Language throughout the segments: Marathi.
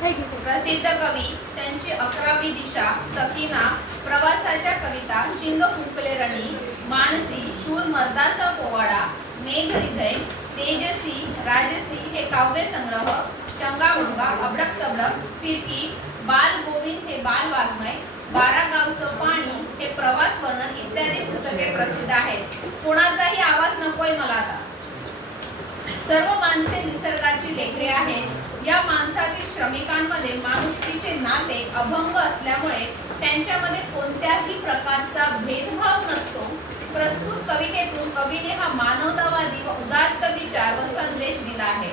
प्रसिद्ध कवी त्यांची 11वी दिशा, सकीना, प्रवासाच्या कविता, शिंग फुंकले रणी, मानसी, शूर मर्दाचा पोवाडा, मेघहृदय, तेजसी, राजसी हे काव्यसंग्रह, चंगामंगा, अब्रक तब्रक, फिरकी, बाल गोविंद हे बाल वाङ्मय, 12 गावचं पाणी हे प्रवास वर्णन इत्यादी पुस्तके प्रसिद्ध आहेत. कोणाचाही आवाज नकोय मला आता. सर्व माणसे निसर्गाची लेकरे आहेत. या माणसातील श्रमिकांमध्ये माणुसकीचे नाते अभंग असल्यामुळे त्यांच्यामध्ये कोणत्याही प्रकारचा भेदभाव नसतो. प्रस्तुत कवितेतून कवीने हा मानवतावादी व उदात्त विचार व संदेश दिला आहे.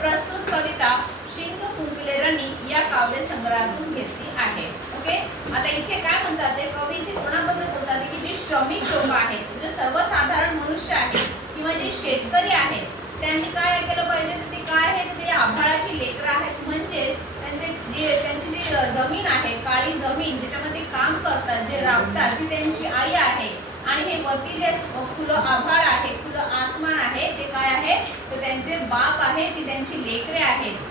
प्रस्तुत कविता शिंग फुंकले रणी या काव्य संग्रहातून घेतली आहे. ओके, आता इथे काय म्हणतात ते कवी इथे कोणाबद्दल बोलतात की जे श्रमिक लोक आहेत, जे सर्वसाधारण मनुष्य आहेत किंवा जे शेतकरी आहेत, त्यांनी काय केलं पाहिजे, ते काय आहे ते आभाळाची लेकरं आहेत. म्हणजे त्यांची जी जमीन आहे, काळी जमीन ज्याच्यामध्ये काम करतात, जे राबतात, ती त्यांची आई आहे. आणि हे वरती जे खुलं आभाळ आहे, खुलं आसमान आहे, ते काय आहे, तर त्यांचे बाप आहे, ती त्यांची लेकरे आहेत.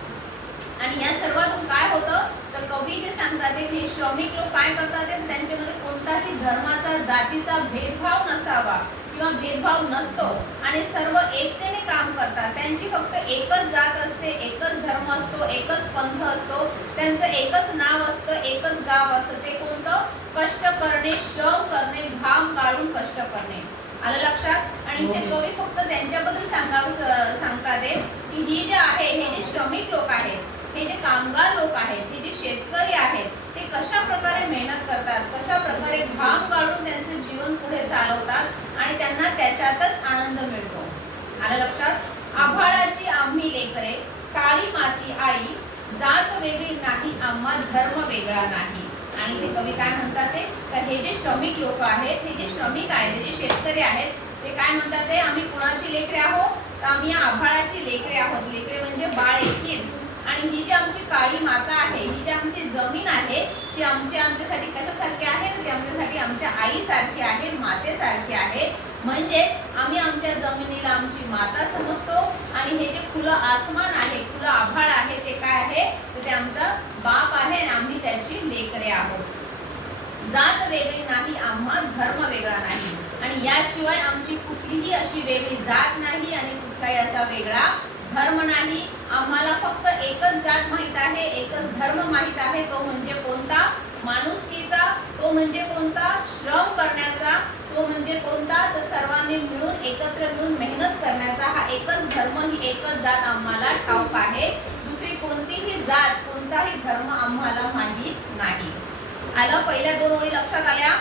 आणि या सर्वातून काय होतं तर कवी जे सांगतात हे श्रमिक लोक काय करतात, त्यांच्यामध्ये कोणताही धर्माचा, जातीचा भेदभाव नसावा किंवा भेदभाव नसतो आणि सर्व एकतेने काम करतात. त्यांची फक्त एकच जात असते, एकच धर्म असतो, एकच पंथ असतो, त्यांचं एकच नाव असतं, एकच गाव असतं. ते कोणतं? कष्ट करणे, श्रम करणे, घाम गाळून कष्ट करणे. आलं लक्षात? आणि ते कवी फक्त त्यांच्याबद्दल सांगतात की ही जे आहे, हे जे श्रमिक लोक आहेत, हे जे कामगार लोक आहेत, हे जे शेतकरी आहेत, ते कशा प्रकारे मेहनत करतात, कशा प्रकारे घाम गाळून त्यांचं जीवन पुढे चालवतात आणि त्यांना त्याच्यातच आनंद मिळतो. आलं लक्षात? आभाळाची आम्ही लेकरे, काळी माती आई, जात वेगळी नाही आम्हा धर्म वेगळा नाही. आणि ते कवी काय म्हणतात ते, तर हे जे श्रमिक लोक आहेत, हे जे श्रमिक आहेत, हे जे शेतकरी आहेत, ते काय म्हणतात ते, आम्ही कुणाची लेकरे आहोत, तर आम्ही आभाळाची लेकरे आहोत. लेकरे म्हणजे बाळ, किड्स. आणि ही जी आमची काळी माता आहे, ही जी आमची जमीन आहे, ती आमच्यासाठी कशासारखी आहे, ती आमच्यासाठी आमच्या आईसारखी आहे, मातेसारखी आहे. म्हणजे आम्ही आमच्या जमिनीला आमची माता समजतो आणि हे जे खुलं आसमान आहे, खुलं आभाळ आहे, ते काय आहे, तर ते आमचा बाप आहे आणि आम्ही त्याची लेकरे आहोत. जात वेगळी नाही आम्हा धर्म वेगळा नाही. आणि याशिवाय आमची कुठलीही अशी वेगळी जात नाही आणि कुठलाही असा वेगळा धर्म नाही. आम्हाला फक्त एकच जात माहित आहे, एकच धर्म माहित आहे. तो म्हणजे कोणता? माणुसकीचा. तो म्हणजे कोणता? श्रम करण्याचा. तो म्हणजे कोणता? तर सर्वांनी मिळून, एकत्र मिळून मेहनत करण्याचा. हा एकच धर्म, ही एकच जात आम्हाला ठाऊक आहे. दुसरी कोणतीही जात, कोणताही धर्म आम्हाला माहित नाही. आलं? पहिल्या 2 ओळी लक्षात आल्या?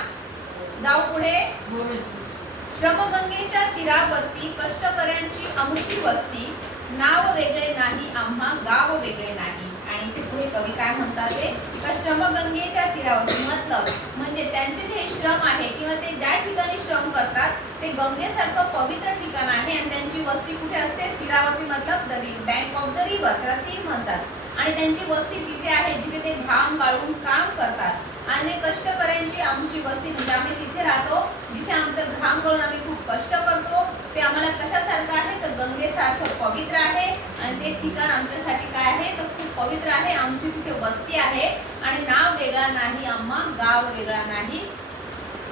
जाऊ पुढे. श्रमगंगेच्या तीरावरती कष्टकऱ्यांची आमची वस्ती, नाव वेगळे नाही आम्हा गाव वेगळे नाही. आणि ते पुढे कवी काय म्हणतात ते, तर श्रमगंगेच्या तीरावरती मतलब म्हणजे त्यांचे जे श्रम आहे किंवा ते ज्या ठिकाणी श्रम करतात ते गंगेसारखं पवित्र ठिकाण आहे आणि त्यांची वस्ती कुठे असते? तीरावरती. मतलब the bank of the river, त्याला तीर म्हणतात. आणि त्यांची वस्ती तिथे आहे जिथे ते घाम गाळून काम करतात. आणि कष्टकऱ्यांची आमची वस्ती म्हणजे आम्ही तिथे राहतो जिथे आमचं घाम गाळून आम्ही खूप कष्ट करतो. ते आम्हाला कशासारखं आहे, तर गंगेसारखं पवित्र आहे आणि ते ठिकाण आमच्यासाठी काय आहे, तर खूप पवित्र आहे. आमची तिथे वस्ती आहे आणि नाव वेगळा नाही आम्हा गाव वेगळा नाही.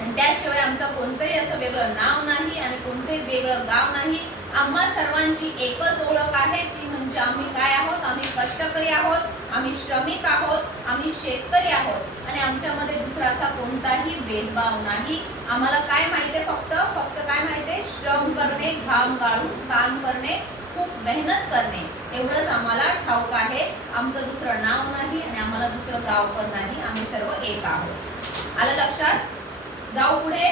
आणि त्याशिवाय आमचं कोणतंही असं वेगळं नाव नाही आणि कोणतंही वेगळं गाव नाही. आम्हा सर्वांची एकच ओळख आहे, ती म्हणजे आम्ही काय आहोत, आम्ही कष्टकरी आहोत, आम्ही श्रमिक आहोत, आम्ही शेतकरी आहोत आणि आमच्यामध्ये दुसरा असा कोणताही भेदभाव नाही. आम्हाला काय माहिती आहे, फक्त काय माहिती आहे, श्रम करणे, घाम गाळून काम करणे, खूप मेहनत करणे, एवढंच आम्हाला ठाऊक आहे. आमचं दुसरं नाव नाही आणि आम्हाला दुसरं गाव पण नाही. आम्ही सर्व एक आहोत. आलं लक्षात? जाऊ पुढे.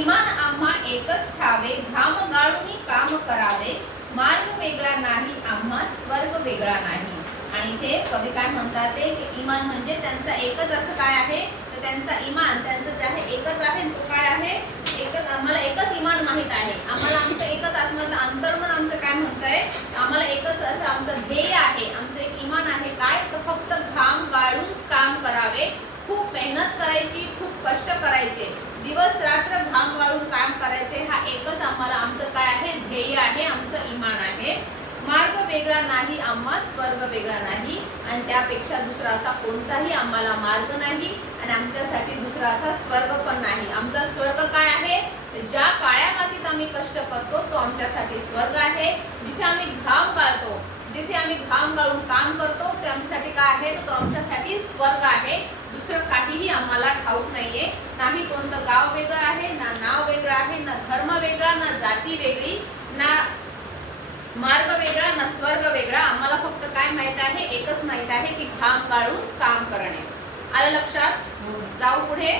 इमान आम्हा एकच ठावे, घाम गाळून काम करावे, मार्ग वेगळा नाही आम्हा स्वर्ग वेगळा नाही. आणि ते कवी काय म्हणतात ते, की इमान म्हणजे त्यांचा एकच असं काय आहे, तर त्यांचा इमान, त्यांचं जे आहे एकच आहे. तो काय आहे, एकच. आम्हाला एकच इमान माहित आहे. आम्हाला आमचं एकच आत्म्याचं अंतर्मन आमचं काय म्हणतंय, आम्हाला एकच असं आमचं ध्येय आहे, आमचं एक इमान आहे. काय, तर फक्त घाम गाळून काम करावे, खूप मेहनत करायची, खूप कष्ट करायचे, दिवस रात्र घाम गाळून काम करायचे. हा एकच आम्हाला आमचं काय आहे, ध्येय आहे, आमचं इमान आहे. मार्ग वेगळा नाही आम्हा स्वर्ग वेगळा नाही, आणि त्यापेक्षा दुसरा असा कोणताही आम्हाला मार्ग नाही आणि आमच्यासाठी दुसरा असा स्वर्ग पण नाही. आमचा स्वर्ग काय आहे? ज्या काळ्या मातीत आम्ही कष्ट करतो तो आमच्यासाठी स्वर्ग आहे. जिथे आम्ही घाम गाळतो, जिथे आम्ही घाम गाळून काम करतो ते आमच्यासाठी काय आहे? तो आमच्यासाठी स्वर्ग आहे. दुसरं काहीही आम्हाला ठाऊक नाहीये. नाही कोणतं गाव वेगळं आहे, ना नाव वेगळं आहे, ना धर्म वेगळा, ना जाती वेगळी, ना मार्ग वेगळा, ना स्वर्ग वेगळा. आम्हाला फक्त काय माहित आहे? एकच माहित आहे की घाम गाळून काम करणे. आलं लक्षात? जाऊ पुढे.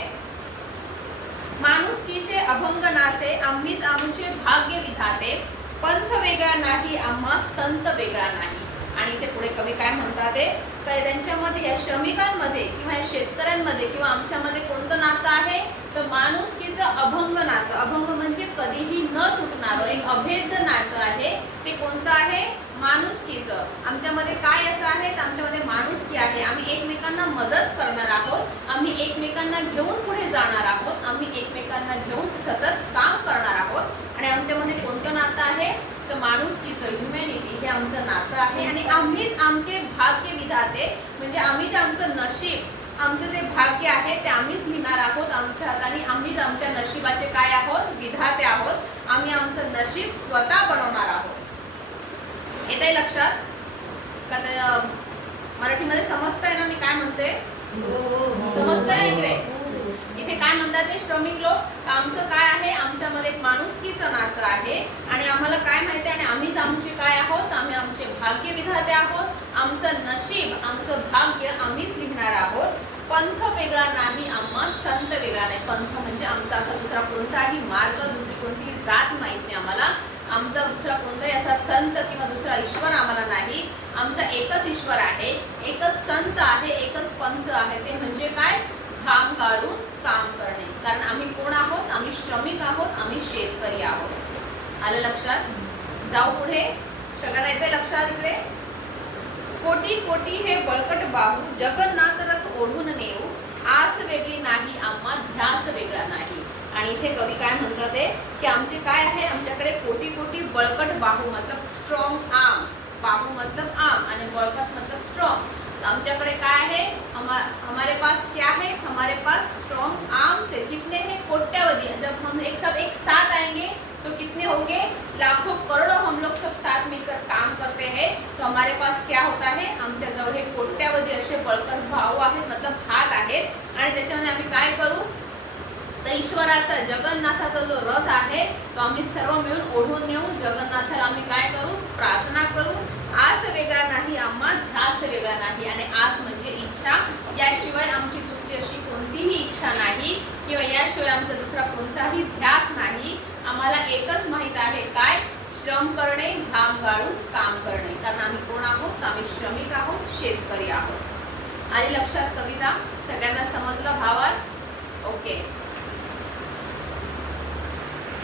माणुसकीचे अभंग नाते आम्हीच आमचे भाग्य विधाते, पंथ वेगळा नाही आम्हा संत वेगळा नाही. आणि इथे पुढे कवी काय म्हणतात ते? काय त्यांच्यामध्ये या श्रमिकांमध्ये किंवा या शेतकऱ्यांमध्ये किंवा आमच्यामध्ये कोणतं नातं आहे? तर माणुसकीचं अभंग नातं. अभंग म्हणजे कधीही न तुटणारं एक अभेद्य नातं आहे. ते कोणतं आहे? माणुसकीचं. आमच्यामध्ये काय असं आहे? तर आमच्यामध्ये माणुसकी आहे. आम्ही एकमेकांना मदत करणार आहोत, आम्ही एकमेकांना घेऊन पुढे जाणार आहोत, आम्ही एकमेकांना घेऊन सतत काम करणार आहोत. आणि आमच्यामध्ये कोणतं नातं आहे? तर माणुसकीचं, ह्युमॅनिटी हे आमचं नातं आहे. आणि आम्हीच आमचे भाग्य विधाते, म्हणजे आम्ही जे आमचं नशीब, आमचं जे भाग्य आहे ते आम्हीच लिहिणार आहोत आमच्या हाताने. आम्हीच आमच्या नशिबाचे काय आहोत? विधाते आहोत. आम्ही आमचं नशीब स्वतः बनवणार आहोत. येतंय लक्षात? का मराठीमध्ये समजतंय ना मी काय म्हणते? समजतंय इकडे? इथे काय म्हणतात ते श्रमिक लोक? आमचं काय आहे? आमच्यामध्ये एक माणुसकीचं नातं आहे आणि आम्हाला काय माहिती आहे? आणि आम्हीच आमचे काय आहोत? आम्ही आमचे भाग्य विधाते आहोत. आमचं नशीब, आमचं भाग्य आम्हीच लिहिणार आहोत. पंथ वेगळा नाही आम्हा संत वेगळा नाही. पंथ म्हणजे आमचा असा दुसरा कोणताही मार्ग, दुसरी कोणतीही जात माहित नाही आम्हाला. आमचा दुसरा कोणताही असा संत किंवा दुसरा ईश्वर आम्हाला नाही. आमचा एकच ईश्वर आहे, एकच संत आहे, एकच पंथ आहे. ते म्हणजे काय? घाम गाळून काम करणे. कारण आम्ही कोण आहोत? आम्ही श्रमिक आहोत, आम्ही शेतकरी आहोत. आलं लक्षात? जाऊ पुढे. सगळ्यांना येते लक्षात इकडे? कोटी कोटी हे बळकट बाहू, जगन्नाथ रथ ओढून नेऊ, आस वेगळी नाही आम्हा ध्यास वेगळा नाही. आणि इथे कवी काय म्हणतात ते? की आमचे काय आहे? आमच्याकडे कोटी कोटी बळकट बाहू मतलब स्ट्रॉंग आर्म्स. बाहू मतलब आर्म आणि बळकट मतलब स्ट्रॉंग. आमच्याकडे काय है? हमारे पास क्या है? हमारे पास स्ट्रॉन्ग आर्म्स है. कितने हैं? कोट्यावधि. जब हम एक साथ आएंगे तो कितने होंगे? लाखों करोड़ों हम लोग सब साथ मिलकर काम करते हैं. तो हमारे पास क्या होता है? आमच्या जवळ हे कोट्यावधी असे बळकट भाऊ आहेत, मतलब हात आहेत. आणि त्याच्यामध्ये आम्ही काय करू? तर ईश्वराचा, जगन्नाथाचा जो रथ आहे तो आम्ही सर्व मिळून ओढून नेऊ. जगन्नाथाला आम्ही काय करू? प्रार्थना करू. आस वेगळा नाही आम्हा ध्यास वेगळा नाही. आणि आस म्हणजे इच्छा. याशिवाय आमची दुसरी अशी कोणतीही इच्छा नाही किंवा याशिवाय आमचा दुसरा कोणताही ध्यास नाही. आम्हाला एकच माहित आहे काय? श्रम करणे, घाम गाळून काम करणे. कारण आम्ही कोण आहोत? आम्ही श्रमिक आहोत, शेतकरी आहोत. आणि लक्षात कविता सगळ्यांना समजलं भावात? ओके.